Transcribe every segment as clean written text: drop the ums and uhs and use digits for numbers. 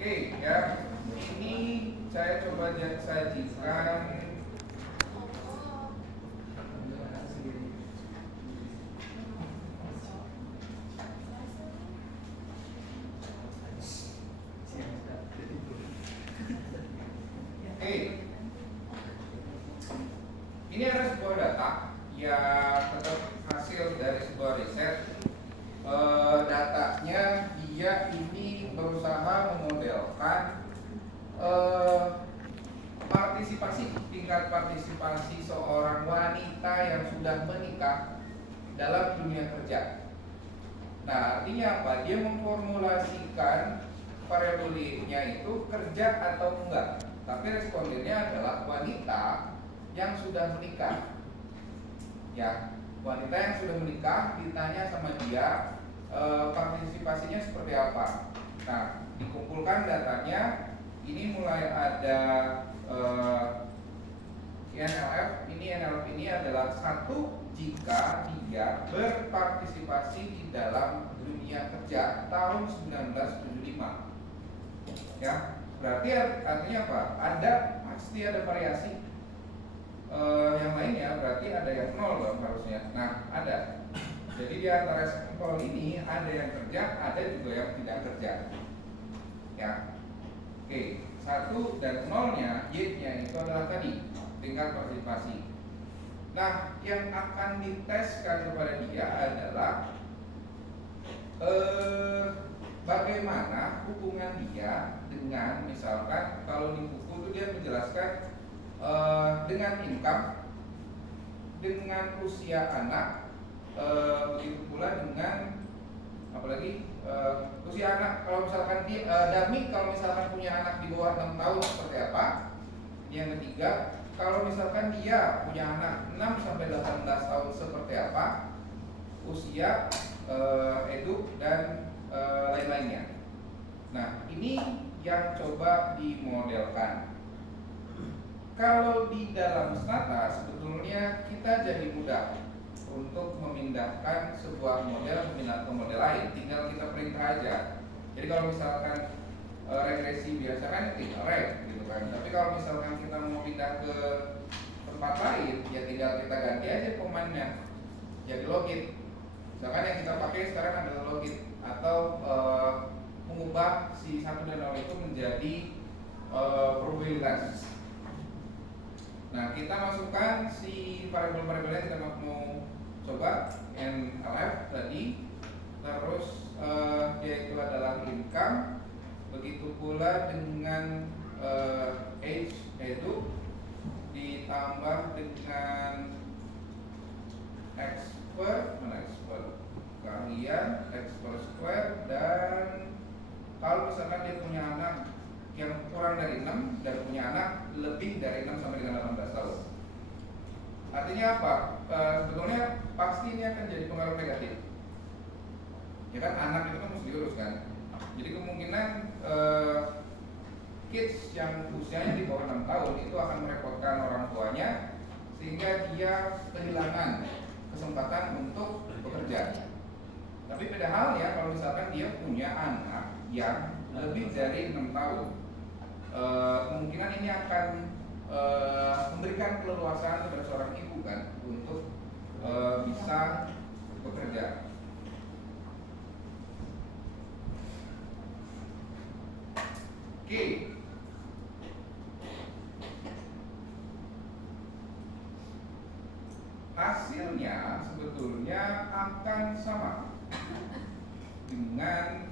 Oke, ya, ini saya coba sajikan ini adalah sebuah data yang tetap hasil dari sebuah riset. Datanya dia ini berusaha memodelkan tingkat partisipasi seorang wanita yang sudah menikah dalam dunia kerja. Nah, artinya apa? Dia memformulasikan variabelnya itu kerja atau enggak. Tapi respondennya adalah wanita yang sudah menikah. Ya, wanita yang sudah menikah ditanya sama dia partisipasinya seperti apa. Nah, dikumpulkan datanya. Ini mulai ada NLF ini adalah satu jika dia berpartisipasi di dalam dunia kerja tahun 1975. Ya, berarti artinya apa? Pasti ada variasi. Yang lainnya berarti ada yang nol dong harusnya. Nah, ada. Jadi di antara sampel ini ada yang kerja, ada juga yang tidak kerja. Ya. Oke, 1 dan 0-nya, Y-nya itu adalah tadi tingkat partisipasi. Nah, yang akan diteskan kepada dia adalah bagaimana hubungan dia dengan, misalkan kalau di buku itu dia menjelaskan dengan income, dengan usia anak, begitu pula dengan apalagi usia anak. Kalau misalkan Dami kalau misalkan punya anak di bawah 6 tahun seperti apa. Yang ketiga, kalau misalkan dia punya anak 6 sampai 18 tahun seperti apa usia, Edu dan lain-lainnya. Nah, ini yang coba dimodelkan. Kalau di dalam Stata sebetulnya kita jadi mudah untuk memindahkan sebuah model ke model lain, tinggal kita perintah aja. Jadi kalau misalkan regresi biasa kan tinggal reg gitu kan. Tapi kalau misalkan kita mau pindah ke tempat lain, ya tinggal kita ganti aja komannya jadi logit. Misalkan yang kita pakai sekarang adalah logit, atau mengubah si 1 dan 0 itu menjadi probabilitas. Nah, kita masukkan si variabel-variabelnya kita mau coba NLF tadi, terus dia itu adalah income, begitu pula dengan age itu ditambah dengan keahlian expert square, dan kalau misalkan dia punya anak yang kurang dari 6 dan punya anak lebih dari 6 sampai dengan 18 tahun. Artinya apa? Sebetulnya pasti ini akan jadi pengaruh negatif. Ya kan, anak itu kan mesti diurus kan. Jadi kemungkinan kids yang usianya di bawah 6 tahun itu akan merepotkan orang tuanya, sehingga dia kehilangan kesempatan untuk bekerja. Tapi beda halnya kalau misalkan dia punya anak yang lebih dari 6 tahun, kemungkinan ini akan memberikan keleluasaan kepada seorang ibu kan untuk bisa bekerja. Oke. Hasilnya sebetulnya akan sama dengan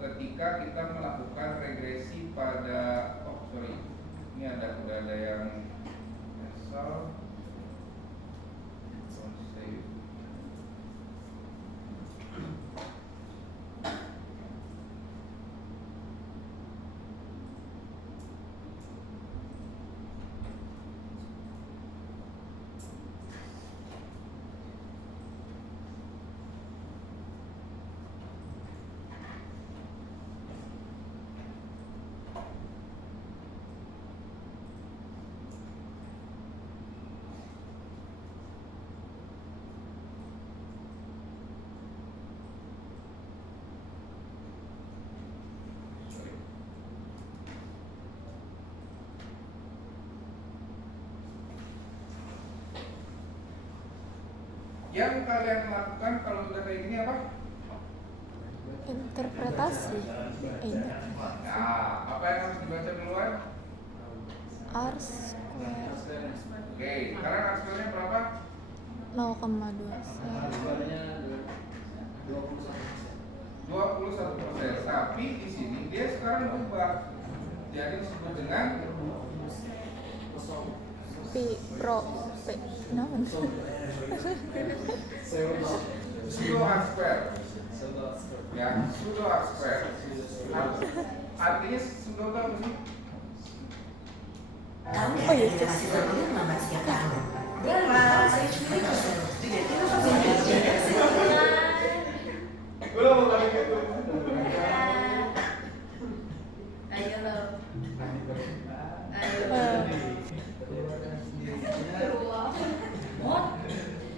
ketika kita melakukan regresi pada ini udah ada yang asal Yang kalian lakukan kalau udah kayak gini apa? Interpretasi. Nah, apa yang harus dibaca duluan? R square Oke, sekarang R square-nya berapa? 21%. Tapi di sini dia sekarang berubah. Jadi disebut dengan pseudo R square. Ya, pseudo R square. Artinya pseudo itu apa sih? Oh iya, Belum bukan gitu. Ayo lo.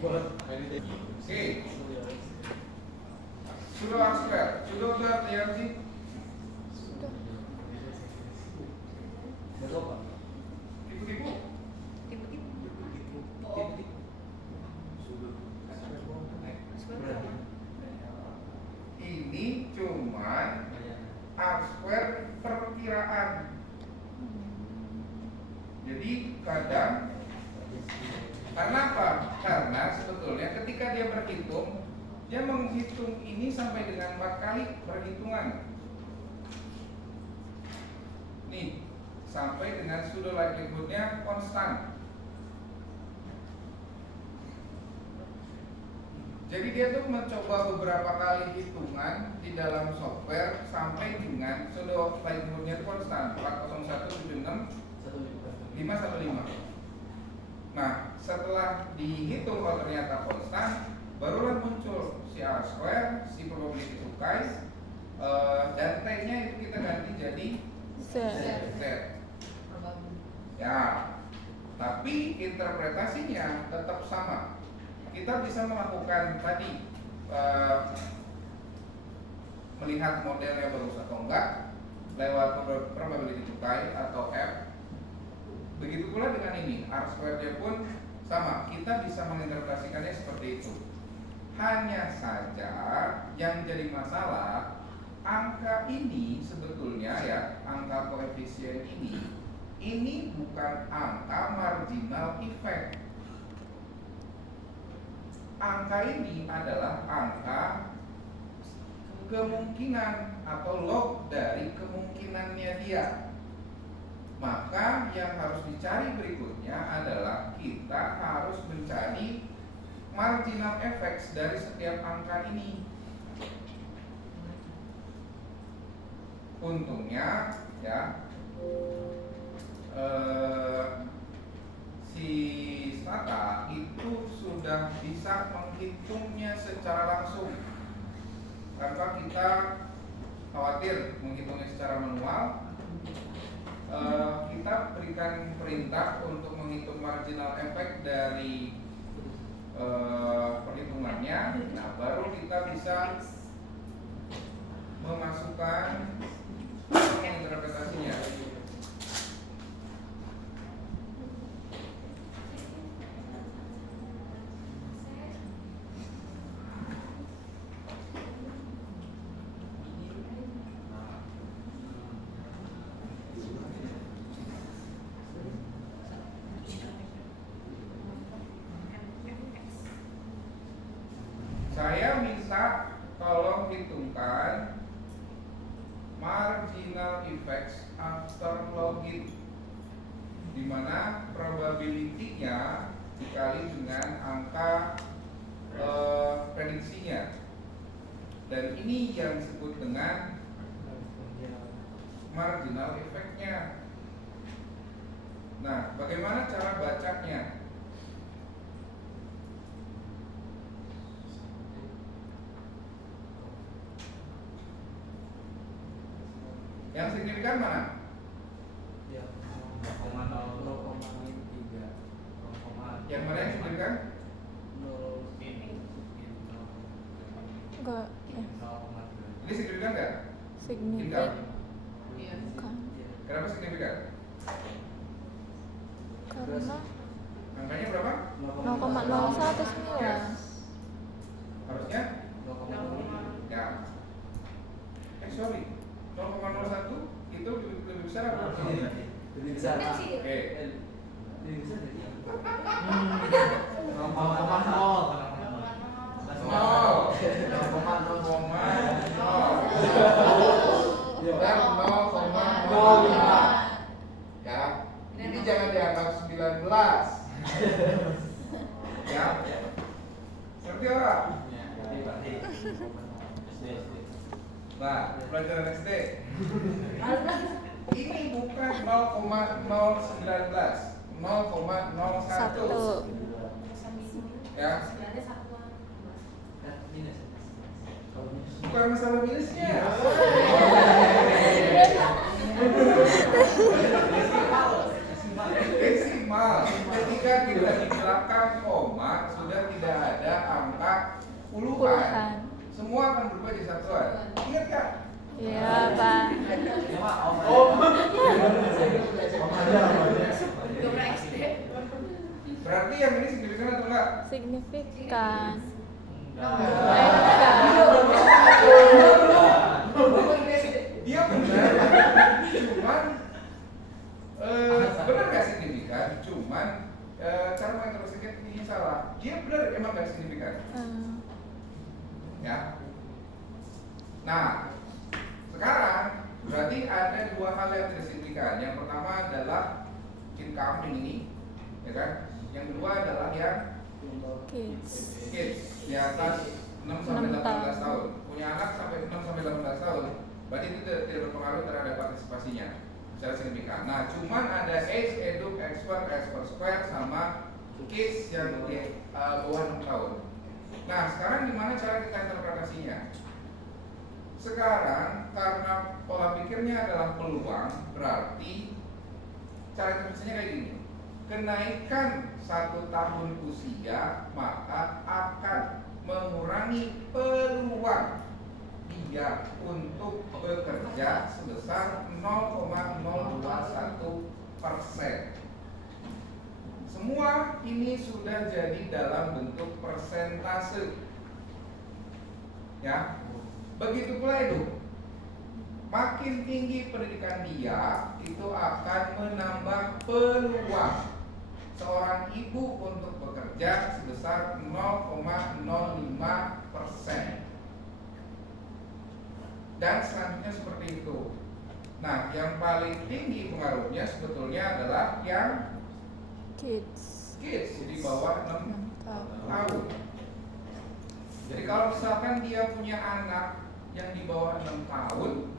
Oke. Pseudo R square. Pseudo itu artinya apa sih? Tipu-tipu. Ini cuman R square perkiraan. Jadi kadang karena apa? Karena sebetulnya ketika dia berhitung, dia menghitung ini sampai dengan 4 kali perhitungan. Nih, sampai dengan pseudo likelihood-nya konstan. Jadi dia tuh mencoba beberapa kali hitungan di dalam software sampai dengan pseudo likelihood-nya konstan 40176 515. Nah, setelah dihitung kalau ternyata konstan, barulah muncul si R square, si probability to chi, dan T-nya itu kita ganti jadi Z. Ya, tapi interpretasinya tetap sama. Kita bisa melakukan tadi melihat modelnya bagus atau enggak lewat probability to chi atau F. Begitu pula dengan ini, R square-nya pun sama. Kita bisa menginterpretasikannya seperti itu. Hanya saja yang jadi masalah, angka ini sebetulnya ya, angka koefisien ini bukan angka marginal effect. Angka ini adalah angka kemungkinan atau log dari kemungkinannya dia. Maka yang harus dicari berikutnya adalah kita harus mencari marginal effects dari setiap angka ini. Untungnya ya si Stata itu sudah bisa menghitungnya secara langsung tanpa kita khawatir menghitungnya secara manual. Kita berikan perintah untuk menghitung marginal effect dari perhitungannya. Nah, baru kita bisa memasukkan interpretasinya. Saya minta tolong hitungkan marginal effects after login, di mana probability-nya dikali dengan angka prediksinya, dan ini yang disebut dengan marginal effect-nya. Nah, bagaimana cara bacanya? Yang signifikan mana? Yang mana yang signifikan? Enggak, Ini signifikan nggak? signifikan. Kenapa signifikan? Karena Angkanya berapa? 0,0119. Harusnya ya. Sorry, 0,01 itu lebih besar apa? Lebih besar. Oke. Lebih besar dari yang 0,05 ya. Ini jangan dianggap 19 ya. Ngerti nggak? Nah, pelajaran SD ini bukan 0,019 0,01 ya. Bukan masalah minusnya. Desimal. Ketika kita di belakang koma sudah tidak ada angka puluhan, semua akan berubah jadi satuan. Ingat kan? Iya, Pak. Berarti yang ini signifikan atau enggak? Signifikan. Dia benar, cuman benar nggak signifikan, cuman cara menginterpretasikan ini salah. Dia benar emang nggak signifikan, ya. Nah, sekarang berarti ada dua hal yang tidak signifikan. Yang pertama adalah income ini, ya kan? Yang kedua adalah yang Kids. di atas 6 sampai 18 tahun. Punya anak sampai 6 sampai 18 tahun, berarti itu tidak berpengaruh terhadap partisipasinya secara signifikan. Nah, cuman ada age, edu, expert, expert square sama kids yang di bawah 6 tahun. Nah, sekarang gimana cara kita interpretasinya? Sekarang karena pola pikirnya adalah peluang, berarti cara interpretasinya kayak gini. Kenaikan 1 tahun usia maka akan mengurangi peluang dia untuk bekerja sebesar 0,021%. Semua ini sudah jadi dalam bentuk persentase, ya. Begitu pula itu. Makin tinggi pendidikan dia, itu akan menambah peluang seorang ibu untuk bekerja sebesar 0,05%. Dan selanjutnya seperti itu. Nah, yang paling tinggi pengaruhnya sebetulnya adalah yang Kids. di bawah 6 tahun. Jadi kalau misalkan dia punya anak yang di bawah 6 tahun,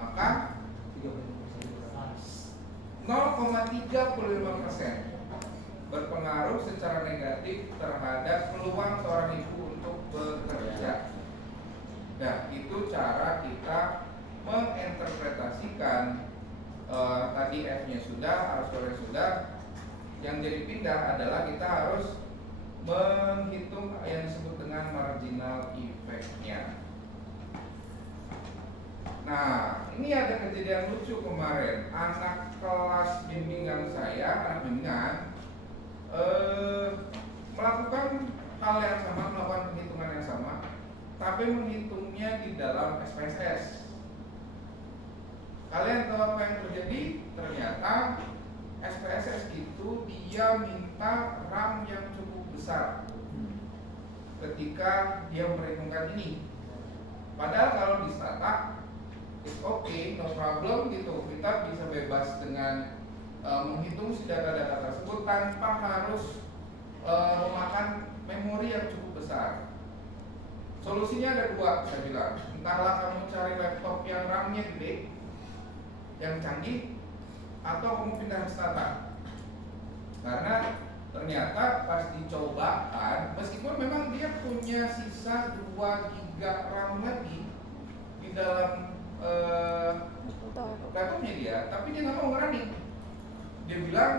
maka 0,35% berpengaruh secara negatif terhadap peluang seorang ibu untuk bekerja. Nah, itu cara kita menginterpretasikan tadi F-nya sudah, arus square sudah. Yang jadi pindah adalah kita harus menghitung yang disebut dengan marginal effect-nya. Nah, ini ada kejadian lucu kemarin. Anak kelas bimbingan saya, anak bimbingan, melakukan hal yang sama, melakukan perhitungan yang sama, tapi menghitungnya di dalam SPSS. Kalian tahu apa yang terjadi? Ternyata SPSS itu dia minta RAM yang cukup besar ketika dia memperhitungkan ini. Padahal kalau di stata it's okay, no problem gitu. Kita bisa bebas dengan menghitung si data-data tersebut tanpa harus memakan memori yang cukup besar. Solusinya ada dua, saya bilang. Entahlah kamu cari laptop yang RAM-nya gede, yang canggih, atau kamu pindah ke stata. Karena ternyata pas dicobaan, meskipun memang dia punya sisa 2 GB RAM lagi di dalam laptopnya dia, tapi dia nggak mau ngerunning. Dia bilang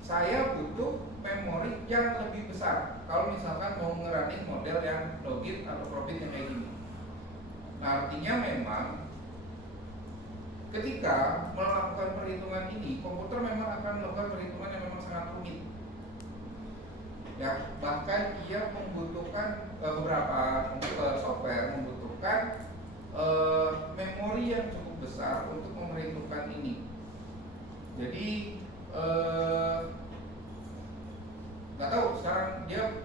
saya butuh memori yang lebih besar kalau misalkan mau ngerunning model yang logit atau probit yang kayak gini. Nah, artinya memang ketika melakukan perhitungan ini, komputer memang akan melakukan perhitungan yang memang sangat rumit. ya. Bahkan ia membutuhkan beberapa software membutuhkan memori yang cukup besar untuk memerhitungkan ini. Jadi nggak tahu sekarang dia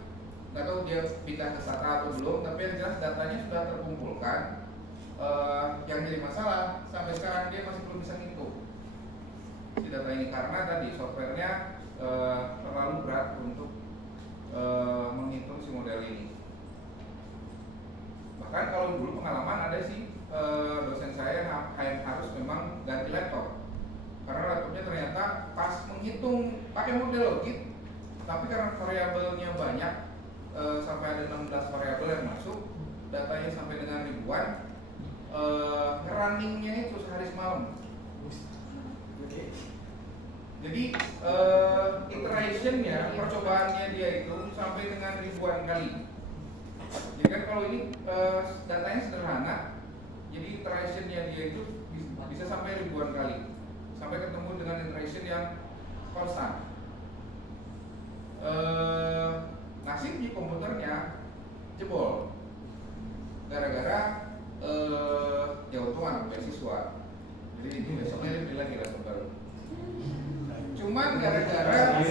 pindah ke SATA atau belum, tapi yang jelas datanya sudah terkumpulkan. Yang jadi masalah sampai sekarang dia masih belum bisa ngitung si data ini karena tadi softwarenya terlalu berat untuk menghitung si model ini. Bahkan kalau dulu pengalaman ada sih dosen saya yang harus memang ganti laptop karena laptopnya ternyata pas menghitung pakai model logit, tapi karena variabelnya banyak sampai ada 16 variabel yang masuk, datanya sampai dengan ribuan, runningnya itu sehari semalam. Jadi iterationnya, percobaannya dia itu sampai dengan ribuan kali. Jadi kan kalau ini datanya sederhana, jadi iterationnya dia itu bisa sampai ribuan kali, sampai ketemu dengan iteration yang konstan. Nasibnya komputernya jebol gara-gara ya untungan beasiswa. Jadi besoknya dia beli lagi laptop baru. Cuman gara-gara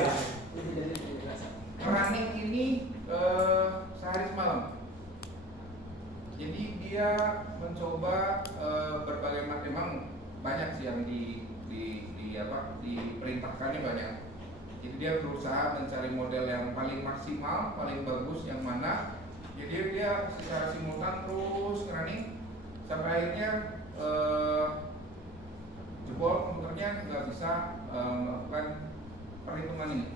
running ini sehari semalam. Jadi dia mencoba berbagai macam, memang banyak sih yang diperintahkannya banyak. Jadi dia berusaha mencari model yang paling maksimal, paling bagus yang mana. Jadi dia secara simultan terus running sampai akhirnya jebol komputernya nggak bisa melakukan perhitungan ini.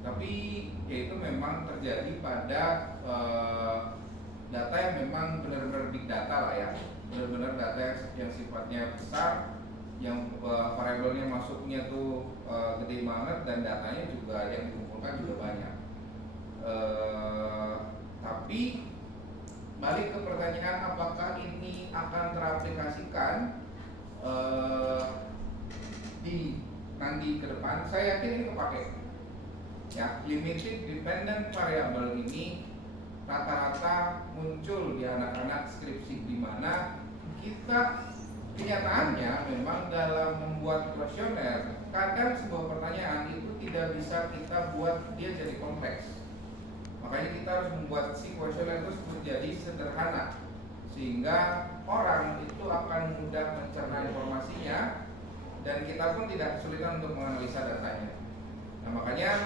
Tapi ya itu memang terjadi pada data yang memang benar-benar big data lah ya, benar-benar data yang sifatnya besar, yang variabelnya masuknya tuh gede banget dan datanya juga yang dikumpulkan juga banyak. Tapi balik ke pertanyaan apakah ini akan teraplikasikan di nanti ke depan, saya yakin ini kepake. Ya, limited dependent variable ini rata-rata muncul di anak-anak skripsi di mana kita kenyataannya memang dalam membuat kuesioner kadang sebuah pertanyaan itu tidak bisa kita buat dia jadi kompleks. Makanya kita harus membuat si kuesioner itu menjadi sederhana sehingga orang itu akan mudah mencerna informasinya dan kita pun tidak kesulitan untuk menganalisa datanya. Nah, makanya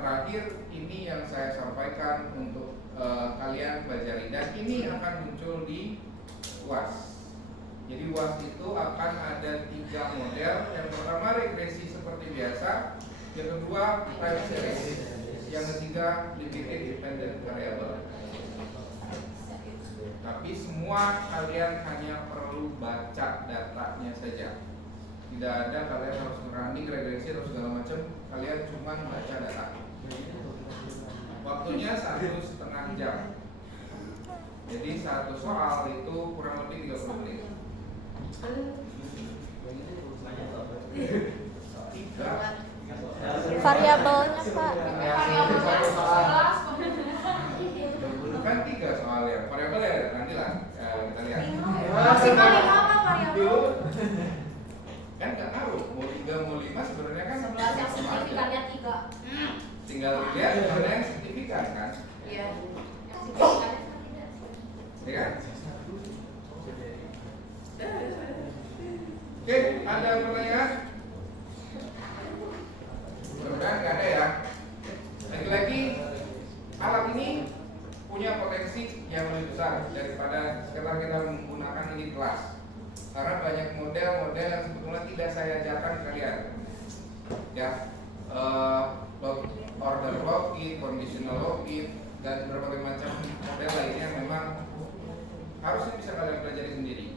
terakhir ini yang saya sampaikan untuk kalian pelajari, dan ini akan muncul di UAS. Jadi UAS itu akan ada 3 model. Yang pertama regresi seperti biasa, yang kedua time series, yang ketiga limited dependent variable. Tapi semua kalian hanya perlu baca datanya saja. Tidak ada kalian harus running regresi atau segala macam. Kalian cuma baca data. Waktunya 1,5 jam. Jadi satu soal itu kurang lebih 30 menit. 3 Variabelnya Pak. Bukan 3 soal ya. Variabel ya nanti lah kita lihat. Maksimal 5 apa variabel? Kan nggak tahu mau 3 mau 5 sebenarnya kan 11 yang signifikannya 3. tinggal lihat mana yang signifikan kan. Iya. Yang signifikannya 3. Ya kan? Oke, ada pertanyaan? Mudah-mudahan nggak ada ya. Lagi-lagi alat ini punya potensi yang lebih besar daripada sekedar kita menggunakan ini kelas. Karena banyak model-model yang sebetulnya tidak saya ajarkan kalian. Ya, order logit, conditional logit, dan berbagai macam model lainnya memang harusnya bisa kalian pelajari sendiri.